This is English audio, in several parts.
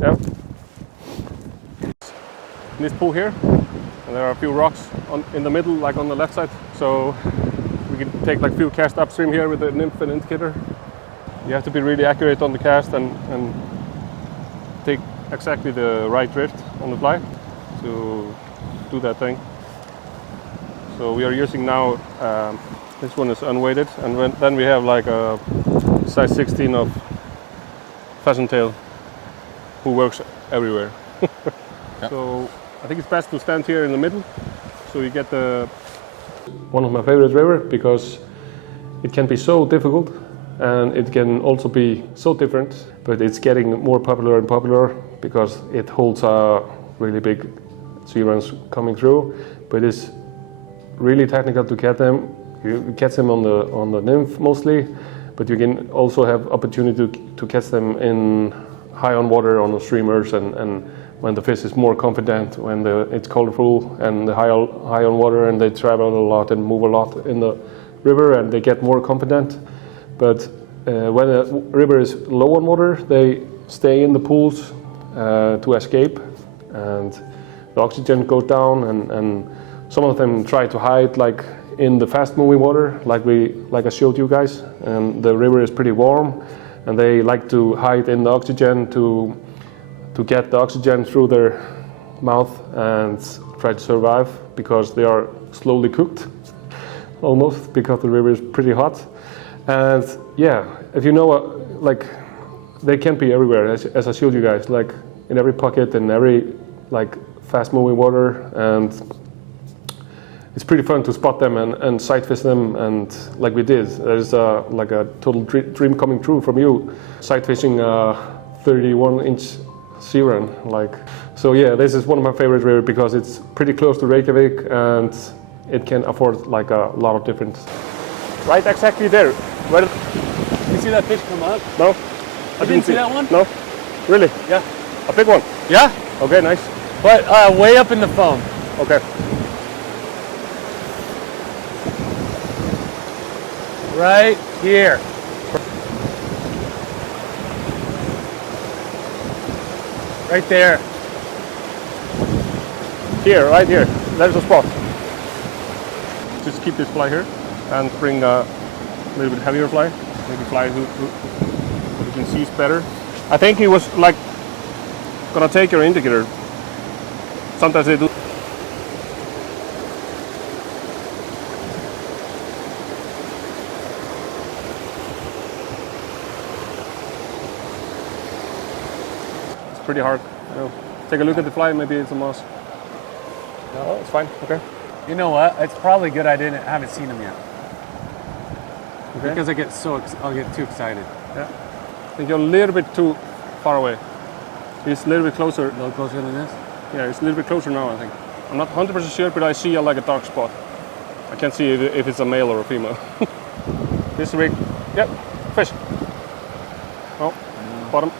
Yeah. This pool here, and there are a few rocks in the middle, like on the left side. So we can take like a few casts upstream here with the nymph and indicator. You have to be really accurate on the cast and take exactly the right drift on the fly to do that thing. So we are using now, this one is unweighted, and then we have like a size 16 of pheasant tail who works everywhere. Yeah. So I think it's best to stand here in the middle, so you get one of my favorite river, because it can be so difficult and it can also be so different, but it's getting more popular and popular because it holds really big sea runs coming through, but it's really technical to catch them. You catch them on the nymph mostly, but you can also have opportunity to catch them in high on water on the streamers, and when the fish is more confident, when it's colorful and the high on water, and they travel a lot and move a lot in the river, and they get more confident. But when a river is low on water, they stay in the pools to escape, and the oxygen goes down, and some of them try to hide like in the fast moving water, like I showed you guys, and the river is pretty warm, and they like to hide in the oxygen to get the oxygen through their mouth and try to survive, because they are slowly cooked almost, because the river is pretty hot. And yeah, if you know, like, they can be everywhere, as I showed you guys, like in every pocket and every like fast moving water, and it's pretty fun to spot them and sight fish them, and like we did. There's like a total dream coming true from you, sight fishing a 31-inch sea run. So yeah, this is one of my favorite rivers because it's pretty close to Reykjavik, and it can afford like a lot of different. Right, exactly there. Where you see that fish come up? No, I didn't see that one. No, really? Yeah, a big one. Yeah. Okay, nice. But way up in the foam. Okay. Right here. Right there. Here, right here. There's a spot. Just keep this fly here and bring a little bit heavier fly. Maybe fly who you can see better. I think he was like gonna take your indicator. Sometimes they do. Pretty hard. Take a look at the fly, maybe it's a moss. No, it's fine. Okay. You know what? It's probably good I haven't seen him yet. Okay. Because I'll get too excited. Yeah. I think you're a little bit too far away. He's a little bit closer. A little closer than this? Yeah, he's a little bit closer now, I think. I'm not 100% sure, but I see like a dark spot. I can't see if it's a male or a female. This rig. Yep. Fish. Oh, bottom.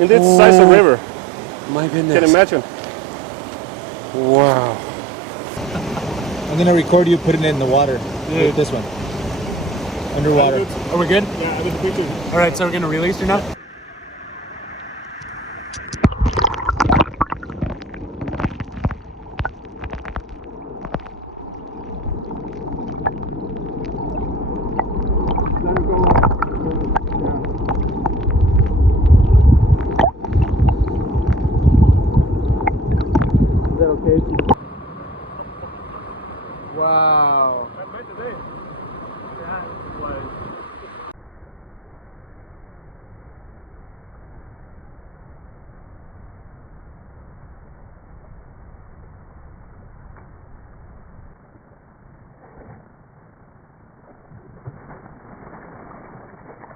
In this size of river. My goodness. Can you imagine? Wow. I'm gonna record you putting it in the water. Yeah. With this one. Underwater. Are we good? Yeah, I did the picture. All right, so we're gonna release you now. Is that okay? Wow. I made today. Yeah, like.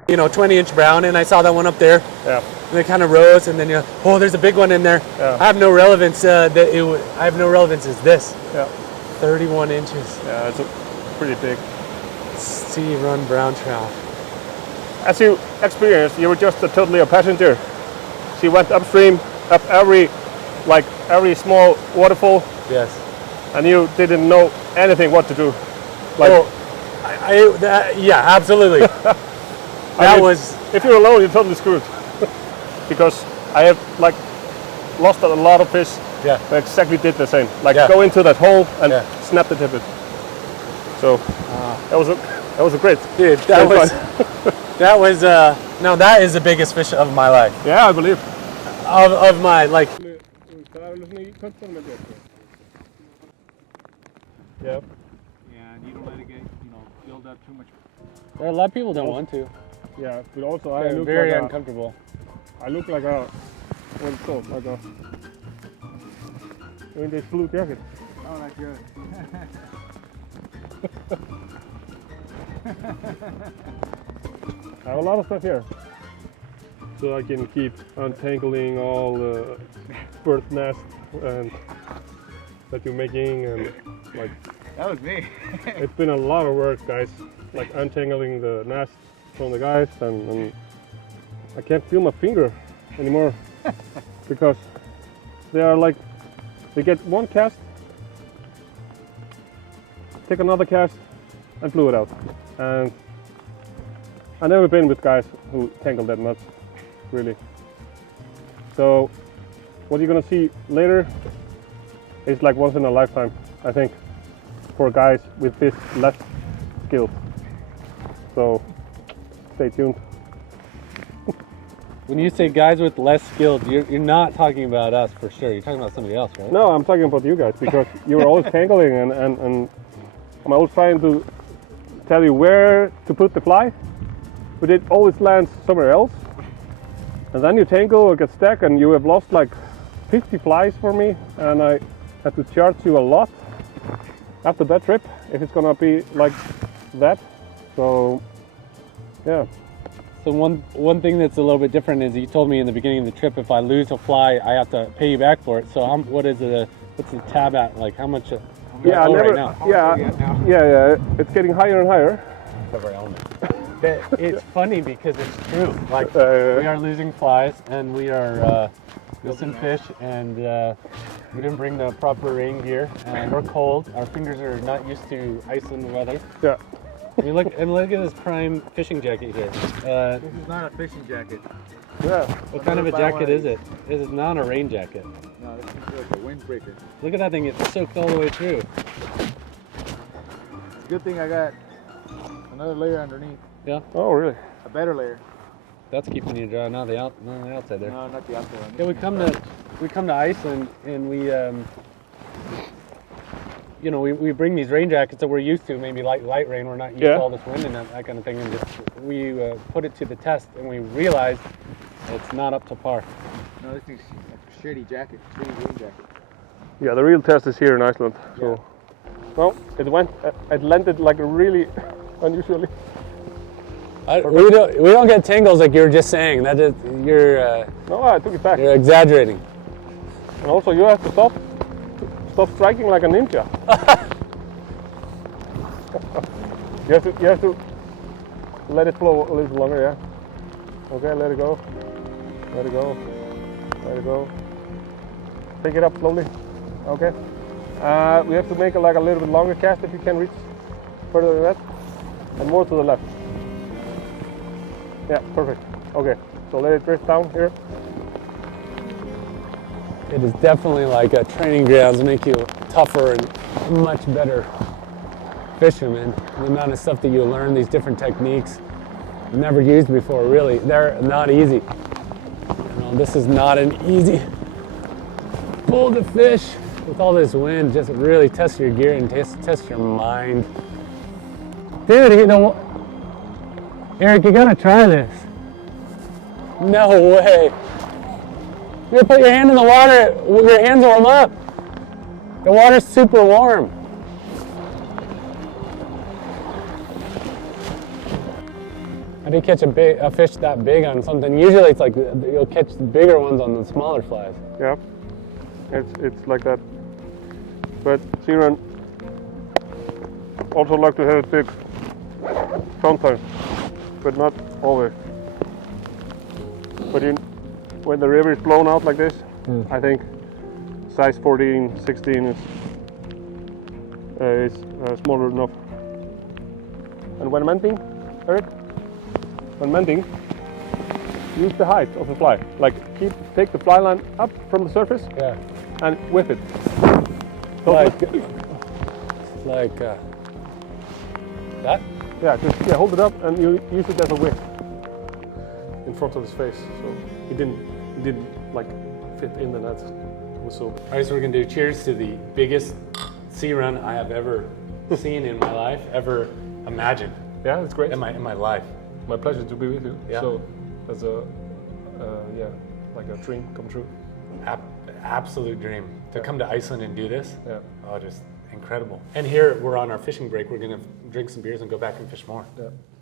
You know, 20-inch brown, and I saw that one up there. Yeah. And it kind of rose, and then oh, there's a big one in there. Yeah. I have no relevance. I have no relevance as this. Yeah. 31 inches. Yeah, it's pretty big. Sea run brown trout. As you experienced, you were just totally a passenger. She went upstream, up every small waterfall, Yes. and you didn't know anything what to do. Like, Yeah, absolutely. I mean, was. if you're alone, you're totally screwed. Because I have lost a lot of fish. Yeah. That exactly did the same. Like Yeah. go into that hole and Yeah. snap the tippet. So that was a great. Dude, that was. That was. No, that is the biggest fish of my life. Yeah, I believe. Of my like. Yeah. Yeah, and you don't let it get, build up too much. A lot of people don't want to. Yeah, but also I They're look very like uncomfortable. I look like a what's it called? Like a in this blue jacket. Oh, that's good. I have a lot of stuff here, so I can keep untangling all the bird nest and that you're making, and like That was me. it's been a lot of work, guys. Like untangling the nest from the guys, and I can't feel my finger anymore because they are like they get one cast, take another cast, and blew it out. And I've never been with guys who tangle that much, really. So what you're gonna see later is like once in a lifetime, I think, for guys with this less skill. So stay tuned. When you say guys with less skilled, you're not talking about us for sure. You're talking about somebody else, right? No, I'm talking about you guys because you were always tangling and I'm always trying to tell you where to put the fly, but it always lands somewhere else. And then you tangle or get stuck and you have lost like 50 flies for me, and I have to charge you a lot after that trip if it's gonna be like that. So yeah. So one thing that's a little bit different is you told me in the beginning of the trip if I lose a fly, I have to pay you back for it. So what is it? What's the tab at? Like how much? Yeah, I never. Right now? Yeah. It's getting higher and higher. Cover element. It's funny because it's true. Like we are losing flies and we are missing fish, and we didn't bring the proper rain gear, and we're cold. Our fingers are not used to Iceland weather. Yeah. I mean, look at this prime fishing jacket here. This is not a fishing jacket. Yeah. What kind of a jacket is it? It is not a rain jacket. No, this is like a windbreaker. Look at that thing, it's soaked all the way through. It's a good thing I got another layer underneath. Yeah, Oh really? A better layer. that's keeping you dry, not the outside there. No, not the outside one. Yeah, we come to Iceland and we we bring these rain jackets that we're used to, maybe light rain. We're not used to all this wind and that kind of thing, and just we put it to the test, and we realized it's not up to par. No, this thing's like a shitty jacket, shitty rain jacket. Yeah, the real test is here in Iceland. So, well, it landed like really unusually. We don't get tangles like you were just saying. That is, you're No, I took it back. you're exaggerating. And also, you have to stop striking like a ninja. you have to let it flow a little longer. Yeah. Okay, let it go. Let it go. Let it go. Pick it up slowly. Okay. We have to make like a little bit longer cast if you can reach further than that, and more to the left. Yeah, perfect. Okay, so let it drift down here. It is definitely like a training grounds to make you tougher and much better fisherman. The amount of stuff that you learn, these different techniques, never used before, really. They're not easy. You know, this is not an easy pull to fish with all this wind. Just really test your gear and test your mind. Dude, you know, Eric, you gotta try this. No way. You're gonna put your hand in the water, your hands warm up. The water's super warm. How do you catch a fish that big on something? Usually it's like you'll catch the bigger ones on the smaller flies. Yeah, it's like that. But sea run also like to have it big sometimes, but not always. But when the river is blown out like this, I think size 14, 16 is smaller enough. And when mending, Eric, when mending, use the height of the fly. Like take the fly line up from the surface, Yeah. and whip it. Like that? Yeah, just hold it up and you use it as a whip in front of his face, so he didn't like fit in the net. It was so. All right, so we're gonna do cheers to the biggest sea run I have ever seen in my life, ever imagined Yeah, it's great. in my life. My pleasure to be with you. Yeah. So that's a like a dream come true. Absolute dream to come to Iceland and do this. Yeah. Oh, just incredible. And here we're on our fishing break. We're gonna drink some beers and go back and fish more. Yeah.